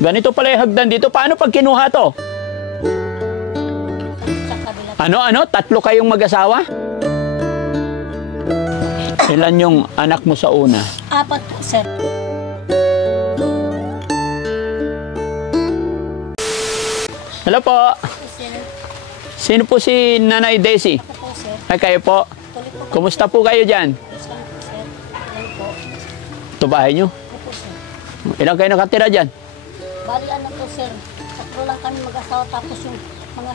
Ganito pala yung hagdan dito. Paano pag kinuha to? Ano? Tatlo kayong mag-asawa? Ilan yung anak mo sa una? 4 po, sir. Hello po. Sir. Sino po si Nanay Daisy? Ako po, sir. Ay, kayo po. Tuloy po. Kumusta po kayo dyan? Islam po, sir. Tuloy po. Ito bahay nyo? Opo, sir. Ilan kayo nakatira dyan? Bali, ano po, sir. 3 lang kami mag-asawa, tapos yung mga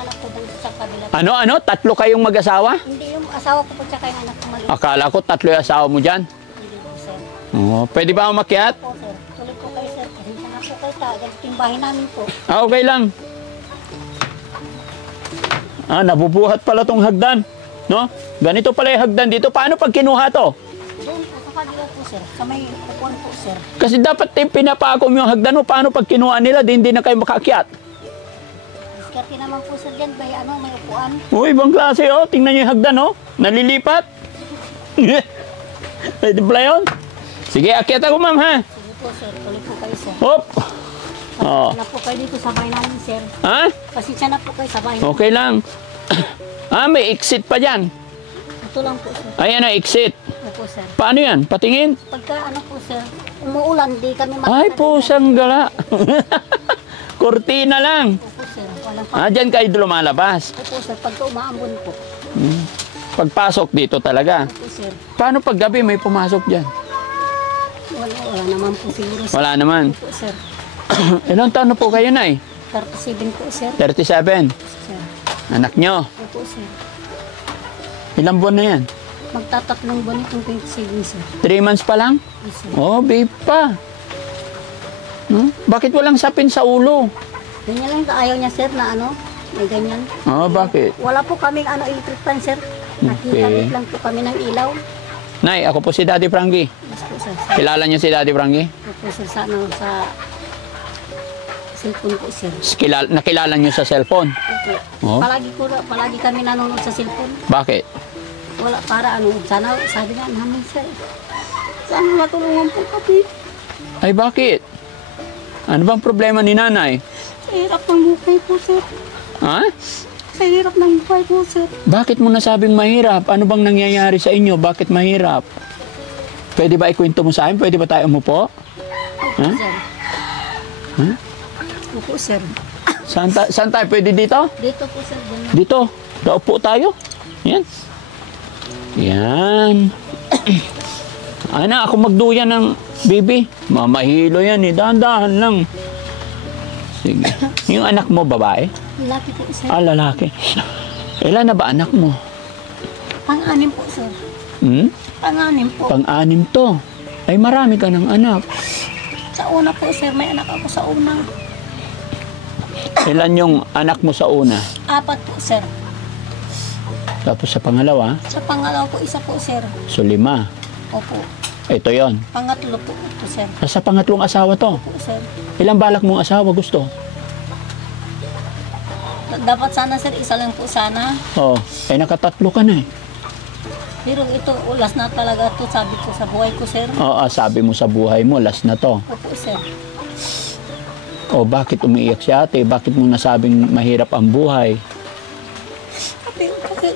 anak ko dun sa kabila. Ano? Tatlo kayong mag-asawa? Hindi, yung asawa ko po tsaka yung anak ko maliit. Akala ko tatlo yung asawa mo dyan. Hindi po, sir. Oh, pwede ba umakyat? Po, sir. Tuloy po kayo, sir. Kasi na po kayo ta. Ganito yung bahay namin po. Okay lang. Nabubuhat pala tong hagdan. No? Ganito pala yung hagdan dito. Paano pag kinuha to? Doon po sa kabila po, sir. Sa may upuan po, sir. Kasi dapat pinapako mo yung hagdan mo. Paano pag kinuha nila, hindi na kayo makaakyat? Diskarte naman po, sir, dyan. May upuan. Uy, ibang klase, oh. Tingnan nyo yung hagdan, oh. Nalilipat. Pwede pala yun? Sige, akyat ako, ma'am, ha? Sige po, sir. Tuloy po kayo, sir. Hop. Oh. Pasensya na po kayo dito sa bahay namin, sir. Ha? Pasensya na po kayo sa bahay namin. Okay lang. May exit pa dyan. Ito lang po, sir. Ayan na, exit. Opo, sir. Paano yan? Patingin? Pagka ano po, sir, umuulan, di kami Ay, pusang gala. Kortina lang. Opo, sir. Walang pa. Dyan kayo lumalabas. Opo, sir. Pagka umaambon po. Pagpasok dito talaga. Opo, sir. Paano pag gabi may pumasok dyan? Wala naman po siguro, sir. Wala naman. Opo, sir. Ilang taon na po kayo, Nay? 37 po, sir. 37. Sir. Anak nyo. Opo, sir. Ilang buwan na yan? Magtatatlong buwan itong 27, sir. 3 months pa lang? Yes, sir. Oh, babe pa. Bakit walang sapin sa ulo? Ganyan lang, ayaw niya, sir, na ano, may ganyan. Oh, bakit? Wala po kaming electric fan, sir. Nakikamit lang po kami ng ilaw. Nay, ako po si Daddy Frankie. Yes po, sir. Kilala niyo si Daddy Frankie? Opo, sir, sa cellphone po, sir. Nakilala niyo sa cellphone? Opo. Oh. Palagi kami nanonood sa cellphone. Bakit? Wala, para ano, sana, sabi nga namin, sir. Sana matulungan po kami. Ay, bakit? Ano bang problema ni Nanay? Sa hirap ng buhay po, sir. Ha? Sa hirap ng buhay po, sir. Bakit mo nasabing mahirap? Ano bang nangyayari sa inyo? Bakit mahirap? Pwede ba ikwento mo sa akin? Pwede ba tayo umupo? Opo, Ha? sir. Ha? Opo, sir. Saan tayo? Pwede dito? Dito po, sir. Ganun. Dito. Daupo tayo. Yan. Yan. Ana, ako magduyan ng baby. Mamahilo yan eh. Dahan-dahan lang. Sige. Yung anak mo, babae? Laki po, sir. Lalaki. Ilan na ba anak mo? Pang-anim po, sir. Pang-anim po. Pang-anim to. Ay, marami ka ng anak. Sa una po, sir. May anak ako sa una. Ilan yung anak mo sa una? 4 po, sir. Tapos sa pangalawa? Sa pangalawa po, 1 po, sir. So 5. Opo. Ito yon. Pangatlo po ito, sir. Sa pangatlong asawa to. Opo, sir. Ilang balak mong asawa gusto? Dapat sana, sir, 1 lang po sana. Oh, nakatatlo ka na eh. Pero ito, ulas na talaga to sabi ko sa buhay ko, sir. Oo, sabi mo sa buhay mo, last na to. Opo, sir. O, bakit umiiyak si ate? Bakit mo nasabing mahirap ang buhay?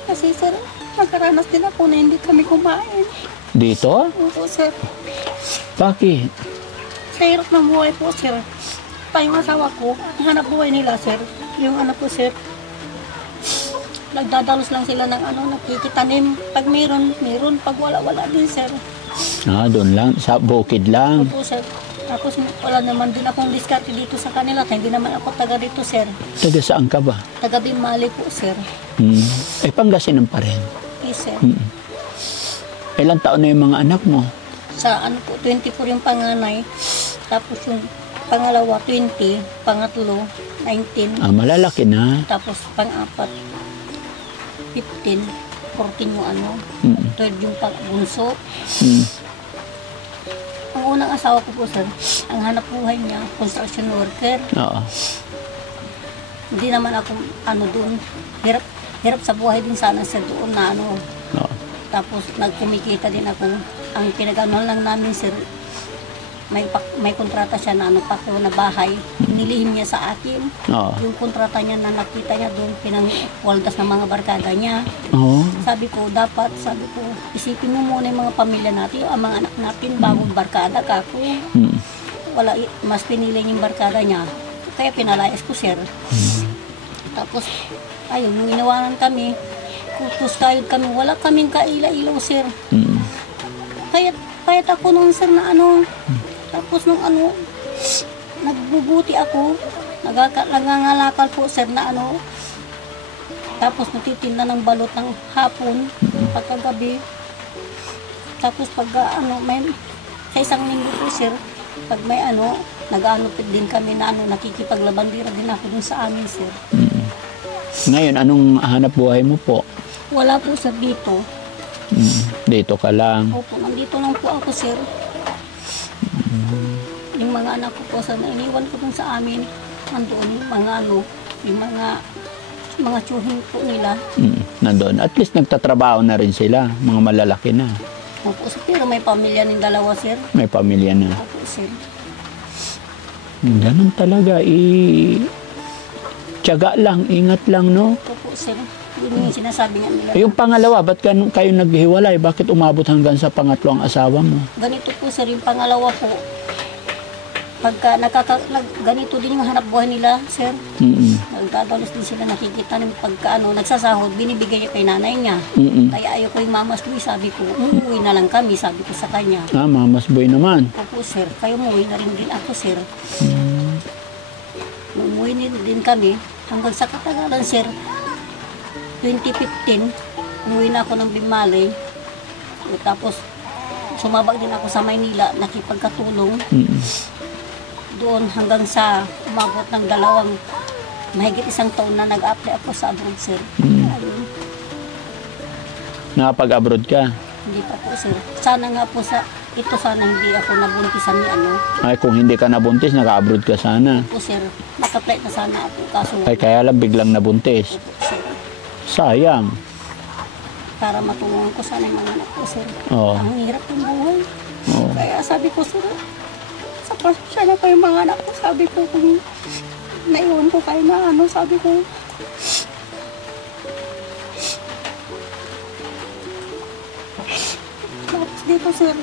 Kasi, sir, magkaranas din ako na hindi kami kumain. Dito? Opo, sir. Bakit? Sa hirap ng buhay po, sir. Tayong asawa ko, ang hanap buhay nila, sir. Yung anak ko, sir. Nagdadalos lang sila ng nakikitanim. Pag meron. Pag wala din, sir. Doon lang. Sa bukid lang. Opo, sir. Tapos wala naman din akong diskarte dito sa kanila. Hindi naman ako taga dito, sir. Taga saan ka ba? Taga Bimali po, sir. Pangasinan pa rin. Yes, sir. Ilang taon na yung mga anak mo? Sa 24 yung panganay. Tapos yung pangalawa, 20. Pangatlo, 19. Malalaki na. Tapos pang-apat, 15. 14 yung third yung bunso. Ang unang asawa ko po, sir, ang hanap buhay niya, construction worker. Oo. Hindi naman ako, doon, hirap sa buhay din sana, sir, doon na Oo. Tapos nagkumikita din ako. Ang pinag-anuhan lang namin, sir, may kontrata siya na ano pa ko na bahay. Nilihim niya sa akin. Oo. Yung kontrata niya na nakita niya doon, pinangwaldas ng mga barkada niya. Oo. Sabi ko, isipin mo muna yung mga pamilya natin, ang mga anak natin, bagong barkada ka ko. Wala, mas pinili yung barkada niya. Kaya pinalayas ko, sir. Tapos, ayun, nung inawanan kami, kutos tayo kami, wala kaming kaila-ilaw, sir. Kaya ako nung, sir, na ano, tapos nung ano, nagbubuti ako, nagangalakal po, sir, na ano, tapos natitinda ng balot ng hapon, pagkagabi. Tapos pag ano, sa isang linggo po, sir, pag may ano, nag-ano din kami na ano, nakikipaglabandira din ako dun sa amin, sir. Ngayon, anong hanap buhay mo po? Wala po, sir, dito. Dito ka lang. Opo, nandito lang po ako, sir. Yung mga anak ko po, sir, na iniwan ko dun sa amin, nandoon yung mga ano, yung mga tsuhin po nila. Nandoon. At least nagtatrabaho na rin sila. Mga malalaki na. Opo, sir, pero may pamilya ng dalawa, sir. May pamilya na. Opo, sir. Ganun talaga. Tiyaga lang, ingat lang, no? Opo, sir. Yun yung sinasabi niya nila. Yung pangalawa, ba't kayo naghiwalay? Bakit umabot hanggang sa pangatlong asawa mo? Ganito po, sir, yung pangalawa po. Pagka ganito din yung hanap buhay nila, sir. Nagdadalos din sila, nakikita ng pagka nagsasahod, binibigay niya kay nanay niya. Kaya ayaw ko yung mamas boy, sabi ko, umuwi na lang kami, sabi ko sa kanya. Mamas boy naman. Opo, sir. Kayo umuwi na rin din ako, sir. Umuwi din kami, hanggang sa katagalan, sir. 2015, umuwi na ako ng Bimalay. Tapos, sumabak din ako sa Maynila, nakipagkatulong. Doon hanggang sa umabot ng mahigit 1 taon na nag-apply ako sa abroad, sir. Ayun. Nakapag-abroad ka? Hindi pa po, sir. Sana nga po sana hindi ako nabuntisan ni ano. Ay, kung hindi ka nabuntis, naka-abroad ka sana. Po, sir. Naka-flight na sana ako. Kaso, Ay, kaya lang biglang nabuntis. sir, Sayang. para matulungan ko sana yung mga anak ko, sir. Oo. Ang hirap ng buhay. Oo. Kaya sabi ko, sir, sa pasensya na kayo mga anak ko. Sabi ko, kung naiwan ko kayo na ano, sabi ko, tapos dito, sir,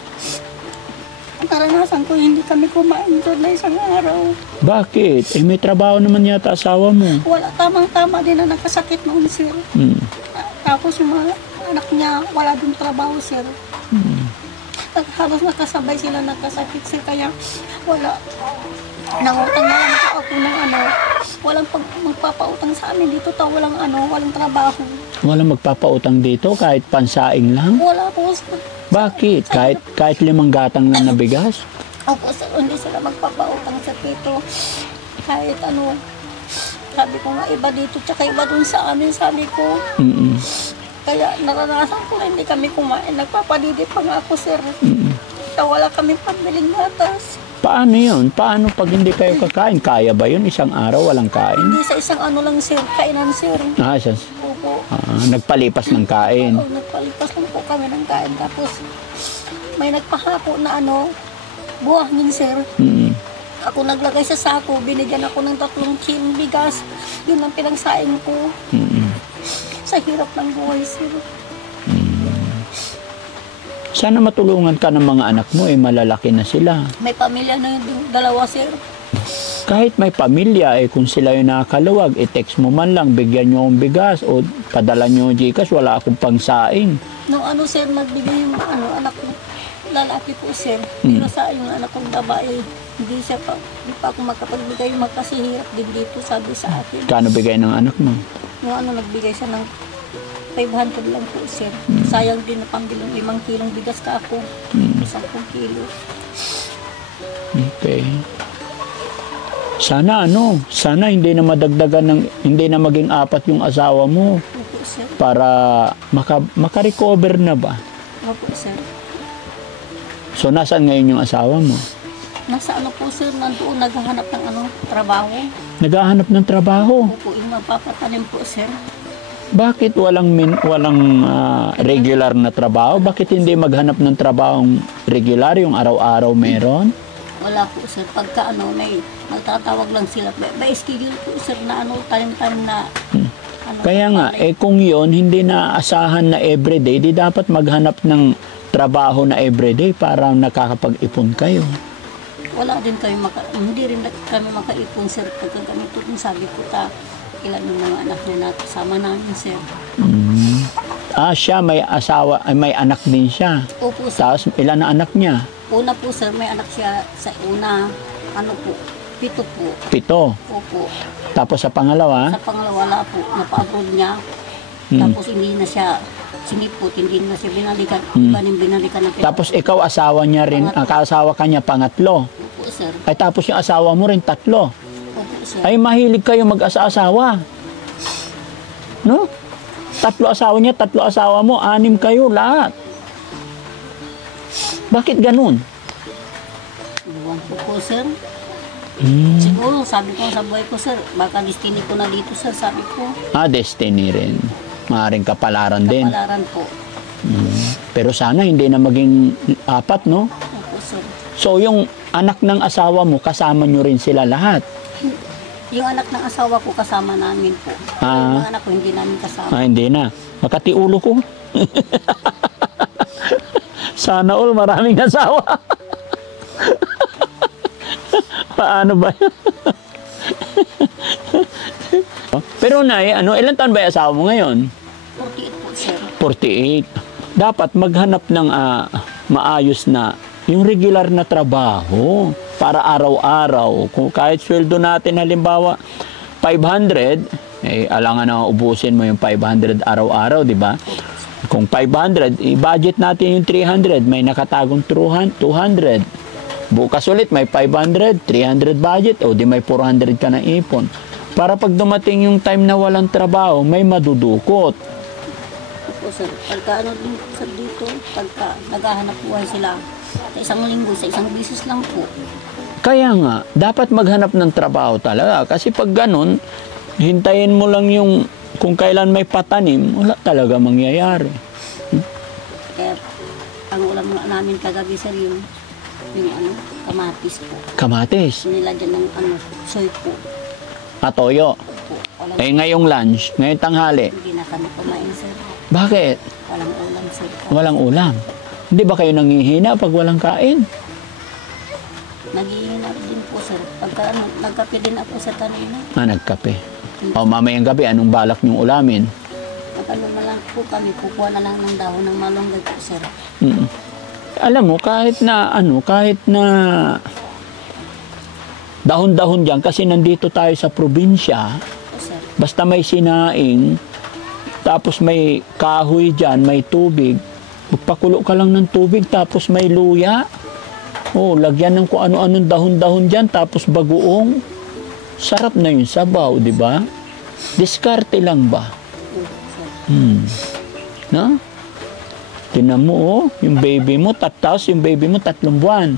ang karanasan ko, hindi kami kumain doon na isang araw. Bakit? May trabaho naman yata asawa mo. Wala, tamang-tama din na nakasakit noon, sir. Tapos yung mga anak niya, wala din trabaho, sir. At halos nakasabay sila nakasakit, sir. Kaya wala. Nangutang na lang ako ng ano. Walang magpapautang sa amin dito. Walang trabaho. Walang magpapautang dito kahit pansaing lang? Wala po, sir. Bakit? Kahit 5 gatang lang na bigas? Opo, sir. Hindi sila magpapautang sa dito. Kahit ano. Sabi ko nga, iba dito, tsaka iba dun sa amin, sabi ko. Kaya naranasan ko na hindi kami kumain. Nagpapadidip pa nga ako, sir. Kaya wala kami pambiling gatas. Paano yun? Paano pag hindi kayo kakain? Kaya ba yun? Isang araw walang kain? Hindi sa isang ano lang, sir. Kainan, sir. Opo. Nagpalipas ng kain. Oo, nagpalipas lang po kami ng kain. Tapos may nagpahapo na buhangin, sir. Ako naglagay sa sako, binigyan ako ng 3 kilong bigas. Yun ang pinagsaing ko. Sa hirap ng buhay, sir. Sana matulungan ka ng mga anak mo, malalaki na sila. May pamilya na yung dalawa, sir. Kahit may pamilya, kung sila yung nakakaluwag, text mo man lang, bigyan nyo akong bigas o padala nyo yung Gcash, wala akong pangsaing. Nung sir, nagbigay yung anak ko, lalaki po, sir. Pero sa yung anak kong babae, hindi pa ako makapagbigay, kasi hirap din dito, sabi sa akin. Kano bigay ng anak mo? Nung nagbigay siya ng 500 lang po, sir. Sayang din na pambilang 5 kilong bigas ka ako. 10 kilo. Okay. Sana hindi na madagdagan hindi na maging 4 yung asawa mo. Opo, sir. Para makarecover na ba? Opo, sir. So, nasaan ngayon yung asawa mo? Nasa po, sir, nandoon naghahanap ng trabaho. Naghahanap ng trabaho? Opo, yung magpapatanim po, sir. Bakit walang regular na trabaho? Bakit hindi maghanap ng trabahong regular, yung araw-araw meron? Wala po, sir. Pagka ano, may magtatawag lang sila. By schedule po, sir, na ano, time-time na ano. Kaya nga, kung yon hindi na asahan na everyday, di dapat maghanap ng trabaho na everyday para nakakapag-ipon kayo. Wala din kami hindi rin kami makaipon, sir. Pagka ganito din sabi ko ilan ng mga anak na kasama namin, sir. Siya may asawa, ay may anak din siya. Opo, sir. Tapos ilan na anak niya? Una po, sir, may anak siya sa una, 7 po. 7. Opo. Tapos sa pangalawa? Sa pangalawa, wala po, napagod niya. Tapos hindi na siya sinipot, hindi na siya binalikan. Iba nang binalikan ng Tapos ikaw asawa niya rin, kasawa ka niya pangatlo. Opo, sir. Ay tapos yung asawa mo rin 3. Opo, sir. Ay mahilig kayo mag-asawa. No? 3 asawa niya, 3 asawa mo, 6 kayo lahat. Bakit ganun? Iwan po, sir. Siguro, sabi ko sa buhay ko, sir, baka destiny ko na dito, sir, sabi ko. Destiny rin. Maaring kapalaran din. Kapalaran po. Pero sana hindi na maging 4, no? Opo, sir. So, yung anak ng asawa mo, kasama nyo rin sila lahat. Yung anak ng asawa ko, kasama namin po. Yung mga anak ko, hindi namin kasama. Hindi na. Makati ulo ko. Sana all maraming asawa. Paano ba yan? Pero Nay, ilan taon ba yung asawa mo ngayon? 48 po, sir. 48. Dapat maghanap ng maayos na yung regular na trabaho para araw-araw. Kung kahit sweldo natin halimbawa 500, alangan na ubusin mo yung 500 araw-araw, di ba? Kung 500, i-budget natin yung 300, may nakatagong 200. Bukas ulit may 500, 300 budget, o di may 400 ka na ipon. Para pag dumating yung time na walang trabaho, may madudukot. Opo, sir. Pagka din, sir, dito, pagka naghahanap buhay sila, sa isang linggo, sa isang bisis lang po. Kaya nga, dapat maghanap ng trabaho talaga. Kasi pag ganun, hintayin mo lang yung kung kailan may patanim, wala talaga mangyayari. Kaya, ang ulam nga namin kagabi, sir, yung kamatis po. Kamatis. Nilagyan ng soy po. Toyo. Po. Ngayong lunch, ngayong tanghali. Hindi na kami kumain, sir. Bakit? Walang ulam, sir. Walang ulam. Hindi ba kayo nanghihina pag walang kain? Naghihina din po, sir. Pagka nagkape din ako sa kanina. Nagkape. O mamayang gabi, anong balak niyong ulamin? Na lang po kami, kukuha na lang ng dahon ng malunggay po, sir. Alam mo, kahit na dahon-dahon dyan, kasi nandito tayo sa probinsya, Po, sir. basta may sinaing, tapos may kahoy dyan, may tubig, magpakulo ka lang ng tubig, tapos may luya. Lagyan ng kung ano-anong dahon-dahon dyan, tapos bagoong. Sarap na yung sabaw, di ba? Diskarte lang ba? No? Tinan mo, yung baby mo, tapos yung baby mo 3 buwan.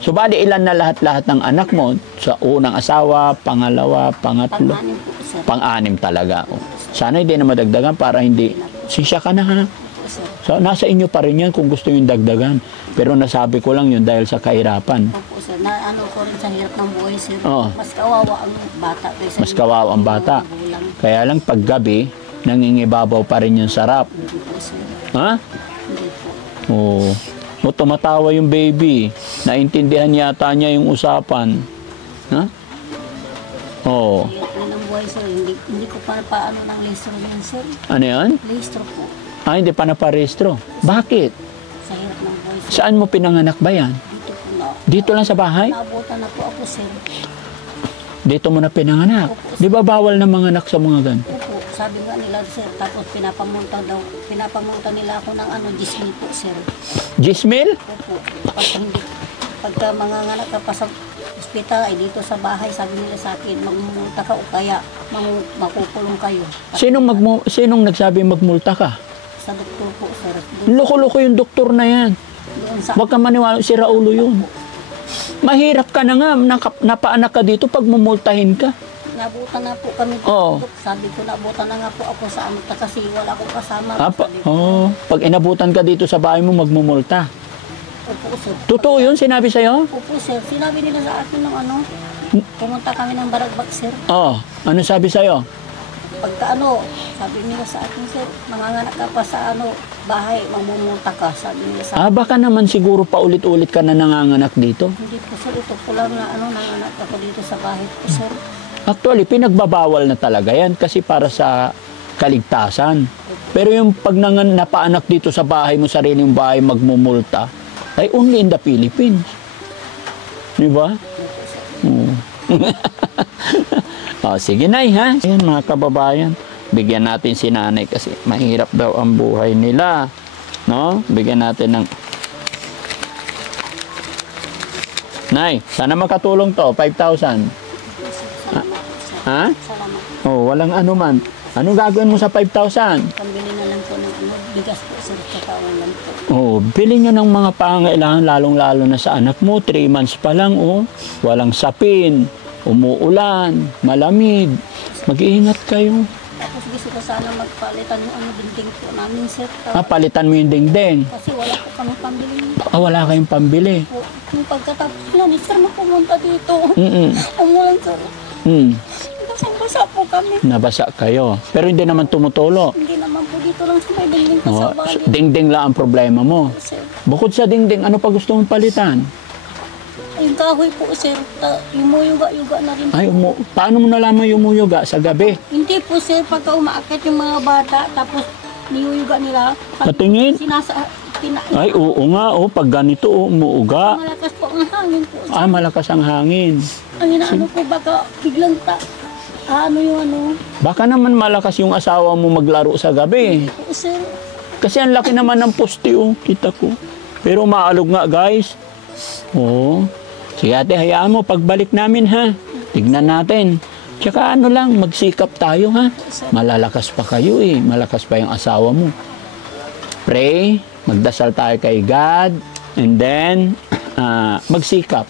So, bali ilan na lahat-lahat ng anak mo? Sa unang asawa, pangalawa, pangatlo? Pang-anim po, sir. Pang-anim talaga. Sana hindi na madagdagan para hindi. Sisya ka na ha. Po, sir. So, nasa inyo pa rin yan kung gusto yung dagdagan. Pero nasabi ko lang yun dahil sa kahirapan. Opo, sir. Na ko rin sa hirap ng buhay, sir. Oo. Mas kawawa ang bata. Mas kawawa ang bata. Magulang. Kaya lang paggabi, nangingibabaw pa rin yung sarap. Hindi po, sir. Ha? Hindi po. Oo. O tumatawa yung baby. Naintindihan yata niya yung usapan. Ha? Oo. Hirap rin ang buhay, sir. Hindi ko paano ng listro yan, sir. Ano yan? Listro po. Hindi pa naparehistro. Bakit? Sa hirap ng buhay, sir. Saan mo pinanganak ba yan? Dito po na. Dito lang sa bahay? Naabutan na po ako, sir. Dito mo na pinanganak? Di ba bawal na manganak sa mga gan? Opo, sabi nga nila, sir. Tapos pinapamunta nila ako ng gismil po, sir. Gismil? Opo. Pagka manganganak ka pa sa ospital, ay dito sa bahay, sabi nila sa akin, magmumulta ka o kaya makukulong kayo. Sinong nagsabi magmulta ka? Sa doktor po, sir. Loko-loko yung doktor na yan. Doon sa Huwag ka maniwala, si Raulo yun. Mahirap ka na nga, napaanak ka dito pag mumultahin ka. nabutan na po kami dito. Oo. Sabi ko, nabutan na nga po ako sa amin kasi wala akong kasama. Sabi ko, Pag inabutan ka dito sa bahay mo, magmumulta. Opo, sir. Totoo yun, sinabi sa'yo? Opo, sir. Sinabi nila sa akin ng ano, pumunta kami ng Baragbak, sir. Oh, ano sabi sa'yo? Pagka ano, sabi nila sa akin, sir, manganganak ka pa sa ano, bahay, mamumunta ka, sabi nila sa akin. Baka naman siguro paulit-ulit ka na nanganganak dito. Hindi po, sir, ito po lang na ano, nanganak ako dito sa bahay po, sir. Actually, pinagbabawal na talaga yan kasi para sa kaligtasan. Pero yung pag napaanak dito sa bahay mo, sariling bahay, magmumulta, ay only in the Philippines. Di ba? Oo. Oh, sige nay ha. Ayan mga kababayan, bigyan natin si nanay kasi mahirap daw ang buhay nila. No? Bigyan natin ng... Nay, sana makatulong to, 5,000. Ha? Salamat. Oh, walang ano man. Ano gagawin mo sa 5,000? Pambili na lang po ng ano, bigas po, sir, tsaka ulam po. Oh, bilhin nyo ng mga pangailangan lalong-lalo na sa anak mo. 3 months pa lang, oh. Walang sapin, umuulan, malamig. Mag-iingat kayo. Tapos gusto ko sana magpalitan yung ano, dingding po namin, sir. Palitan mo yung dingding. Kasi wala po kami pambili. Wala kayong pambili. Po, yung pagkatapos na, sir, pumunta dito. Mm-mm. Umulan, sir. Kasi basa po kami. Nabasa kayo. Pero hindi naman tumutulo. Hindi naman po dito lang sa may dingding ko Oh, sa bahay. dingding lang ang problema mo. Sir. Bukod sa dingding, ano pa gusto mong palitan? Yung kahoy po, sir. Yumuyuga-yuga na rin po. Ay, paano mo nalaman umuyuga sa gabi? Hindi po, sir. Pagka umaakit yung mga bata, tapos niyuyuga nila. Patingin? Ay, oo nga, oh, pag ganito, umuuga. Malakas po ang hangin po. Sir. Malakas ang hangin. Ang inaano po, baka biglang ano yung ano. Baka naman malakas yung asawa mo maglaro sa gabi. Po, sir. Kasi ang laki naman ng poste, oh, kita ko. Pero maalog nga, guys. Oo. Sige ate, hayaan mo, pagbalik namin ha. Tignan natin. Tsaka ano lang, magsikap tayo ha. Malalakas pa kayo eh. Malakas pa yung asawa mo. Pray, magdasal tayo kay God, and then, magsikap.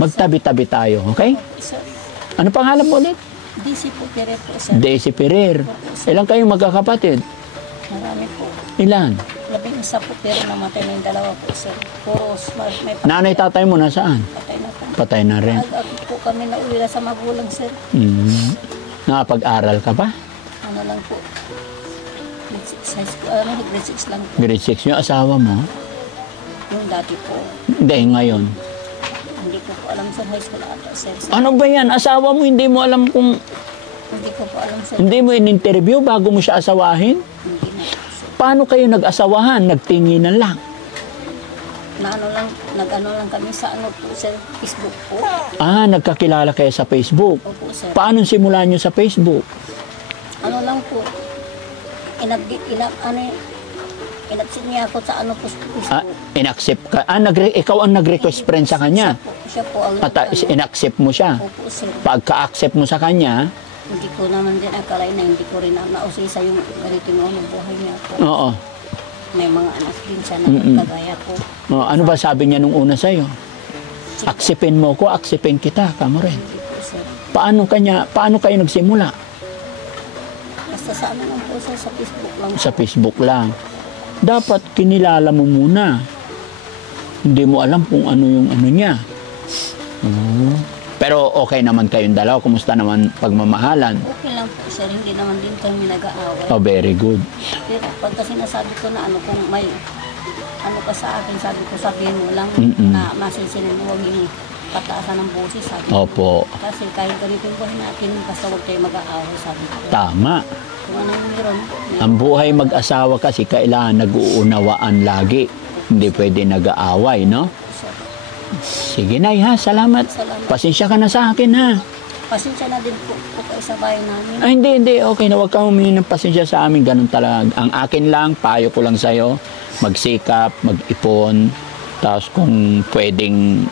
Magtabi-tabi tayo, okay? Sir. Ano pangalan mo ulit? DC po, Pere po, sir. Daisy Ferrer. Ilan kayong magkakapatid? Marami po. Ilan? 11 po, pero namatay na yung 2 po, sir. Puro may Nanay, tatay mo nasaan? patay na po. Patay na rin. Agad po kami na ulila sa magulang, sir. Nakapag-aral ka ba? Ano lang po. Grade 6 lang po. Grade 6 yung asawa mo? Yung dati po. Hindi, ngayon. Hindi ko po alam, sir. High school ata, sir. Ano ba yan? Asawa mo, hindi mo alam kung... Hindi ko po alam, sir. Hindi mo in-interview bago mo siya asawahin? Hindi na po, sir. Paano kayo nag-asawahan? Nagtinginan lang. Nag-ano lang kami sa ano po, sir. Facebook po. Nagkakilala kayo sa Facebook. Opo, sir. Paano simula nyo sa Facebook? Ano lang po. Inapsit niya ako sa ano po, Facebook. In-accept ka? Ikaw ang nag-request friend sa kanya? Siya po ang In-accept mo siya? Opo, sir. Pagka-accept mo sa kanya, Hindi ko naman din akalain na hindi ko rin nausisa yung ganito yung buhay niya po. oo. May mga anak din siya na kagaya po. Ano ba sabi niya nung una sa'yo? Aksipin mo ko, aksipin kita, kamo rin. Hindi po, sir. Paano kayo nagsimula? Basta sa ano lang po, sir, sa Facebook lang. Sa Facebook lang. Dapat kinilala mo muna. Hindi mo alam kung ano yung ano niya. Pero okay naman kayong dalawa. Kumusta naman pagmamahalan? Okay lang po, sir. Hindi naman din kami nag-aaway. Oh, very good. Pero pagka sinasabi ko na ano, kung may ano ka sa akin, sabi ko, sabihin mo lang na masinsinan mo, huwag yung pataasan ng boses, sabi ko. Opo. Kasi kahit ganito yung buhay natin, basta huwag tayo mag-aaway, sabi ko. Tama. Kung ano yung meron, Ang buhay mag-asawa kasi kailangan nag-uunawaan lagi. Hindi pwede nag-aaway, no? sir. Sige nay ha, salamat. Salamat. Pasensya ka na sa akin ha. Pasensya na din po kayo sa bahay namin. Ay, hindi. Okay na. Huwag kang humingi ng pasensya sa amin. Ganun talaga. Ang akin lang, payo ko lang sa'yo, magsikap, mag-ipon. Tapos kung pwedeng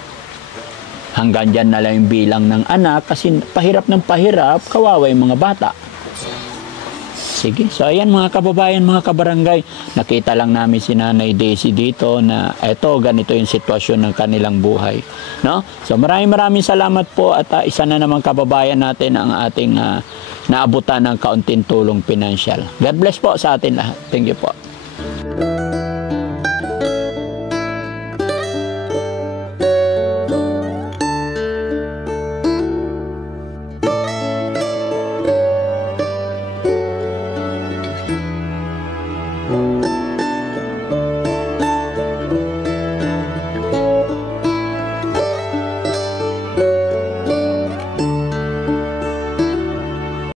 hanggang dyan na lang yung bilang ng anak kasi pahirap ng pahirap, kawawa yung mga bata. Sige. So, ayan mga kababayan, mga kabarangay. Nakita lang namin si Nanay Daisy dito na eto, ganito yung sitwasyon ng kanilang buhay. No? So, maraming salamat po at isa na naman kababayan natin ang ating naabutan ng kaunting tulong pinansyal. God bless po sa atin lahat. Thank you po.